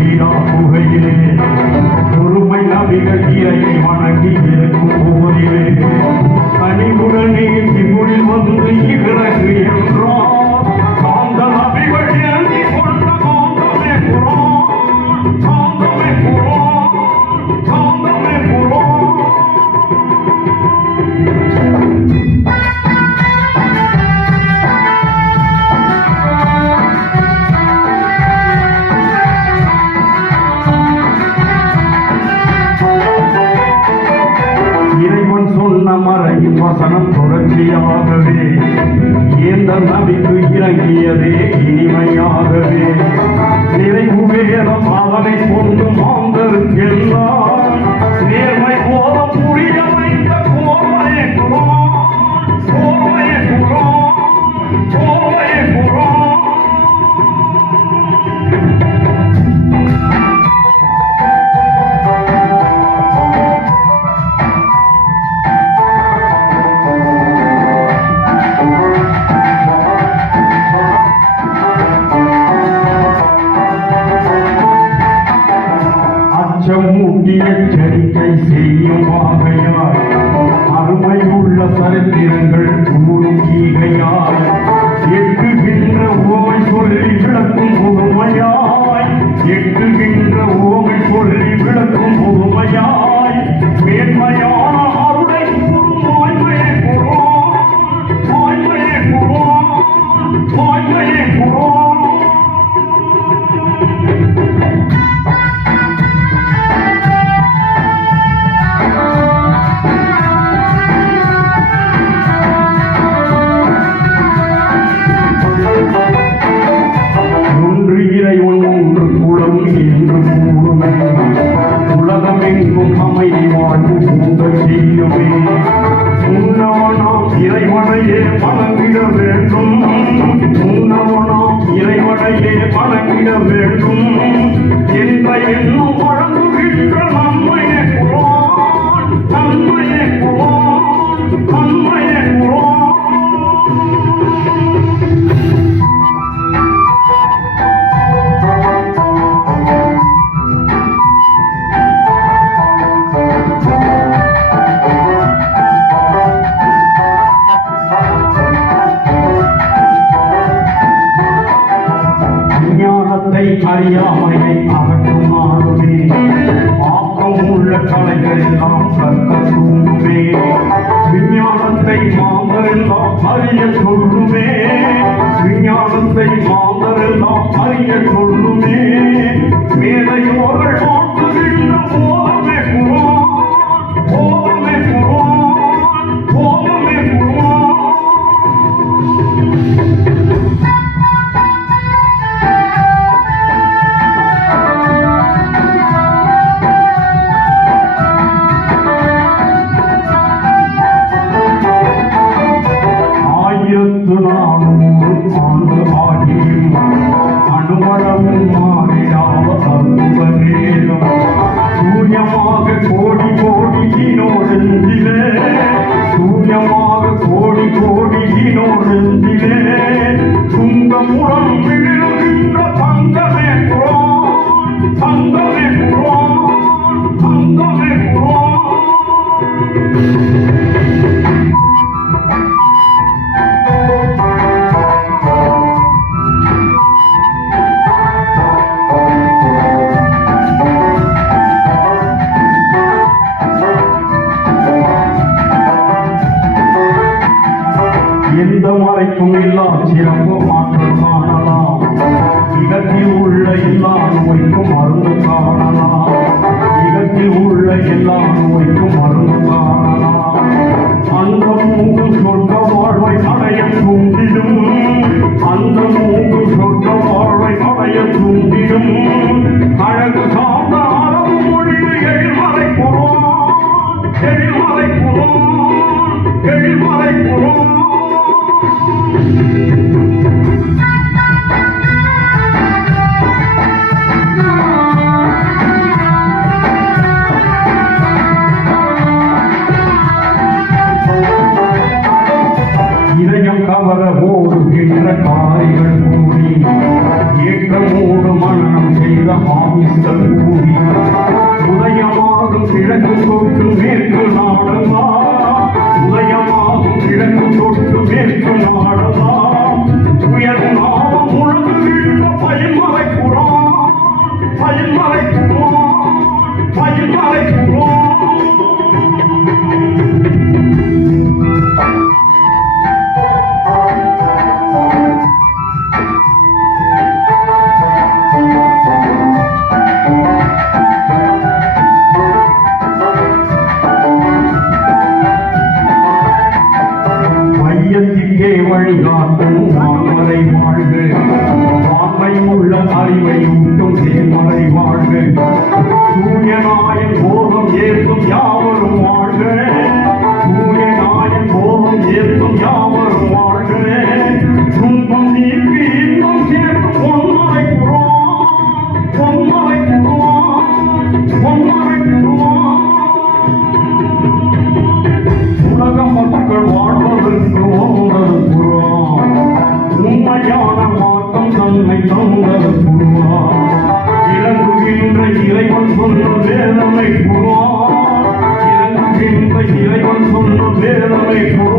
ஹீரா குகையிலே பொறுமை நபிகள் இறையை வணங்கி இருக்கும் போதிலே கனிவுடனே திமுடில் வந்து இறங்கு என்றார். காந்த நபிகள் ஏந்தி கொண்ட காந்தமே குரான், காந்தமே குரான், காந்தமே குரான். இறைவன் சொன்ன மறையின் வசனம் தொடர்ச்சியாகவே ஏந்த நபிக்கு இறங்கியதே இனிமையாகவே நிறைவு வேதம் அவனை கொண்டு மாந்தருக்கெல்லாம் நேர்மை கோலம் புரிய வைத்த கோர்மையே குரான், கோர்மையே குரான், கோர்மையே குரான். மூட்டி எச்சரிக்கை செய்யும் ஆகையால் அருமை உள்ள சரித்திரங்கள் கூறும் ஈகையால் எட்டுகின்ற உவமை சொல்லி விளக்கும் புதுமையாய், எட்டுகின்ற உவமை சொல்லி விளக்கும் புதுமையாய் மேன்மையான அருளை கூறும் வாய்மையே குரான், வாய்மையே குரான், வாய்மையே குரான். உலகமெங்கும் அமைதி வாழ்வு பூங்க செய்யுமே உன்னவனாம் இறைவனையே வணங்கிட வேண்டும், உன்னவனாம் இறைவனையே வணங்கிட வேண்டும் என்ற எண்ணம் வழங்குகின்ற நன்மையே குரான், நன்மையே குரான், நன்மையே குரான். அறியாமையை அகற்றும் நாடுமே ஆக்கம் உள்ள கலைகள் எல்லாம் கற்க தூண்டுமே விஞ்ஞானத்தை மாந்தரெல்லாம் அறிய சொல்லுமே, விஞ்ஞானத்தை மாந்தரெல்லாம் அறிய சொல்லுமே மேதையோர்கள் மாற்றுகின்ற போதமே குரான், போதமே குரான், போதமே குரான். ஆண்டு ஆகியும் அனுமளவும் மாறிடாவ அருவவேலும் சூரியமாக கோடி கோடியினோடெந்திலே, சூரியமாக கோடி கோடியினோடெந்திலே துங்கமுடன் விழுகின்ற தங்கமே குரான், தங்கமே குரான், தங்கமே குரான். எந்த மறைக்கும் இல்லா சிறப்பு மாற்றம் காணலாம், இகத்தில் உள்ள எல்லா நோய்க்கும் மருந்து காணலாம், இகத்தில் உள்ள எல்லா நோய்க்கும் மருந்து காணலாம். அந்த மூன்று சொர்க்க வாழ்வை அடைய தூண்டிடும், அந்த மூன்று சொர்க்க வாழ்வை அடைய தூண்டிடும் அழகு சார்ந்த அரபு மொழியில் எழில்மலை குரான், எழில்மலை குரான், எழில்மலை குரான். இதயம் கவர ஓடுகின்ற காரிகள் கூடி ஏற்ற மூடு மன கூட்டல் கூடி உதயமாகும் கிழக்கு தொட்டு மேற்கு நாடலாம் உதயமாகும் கிழக்கு தொட்டு மேற்கு நாடலாம் உயர் நாமம் முழங்குகின்ற பயன்மலை புறான் பயன்மலை புறான் பயன்மலை புறான் மையத்திற்கே வழிகாட்டும் மாமலை வாழ்க வான்மை உள்ள அறிவை ஊட்டும் தேன்மலை வாழ்க சூரியனாயன் போகம் ஏற்கும் யாவரும் வாழ்க சூரியனாயன் போகம் ஏற்கும் யாவரும் வாழ்க துன்பம் நீக்கி இன்பம் சேர்க்கும் பொன்மலை புறான் பொன்மலை புறான் பொன்மலை புறான் உலக மக்கள் வாழ்வதற்கு வந்தது புறான் உண்மையான மாற்றம் தன்னை தந்தது புறான் இறங்குகின்ற இறைவன் சொன்ன வேதனை புறான் இறங்குகின்ற இறைவன் சொன்ன வேதனை புறான்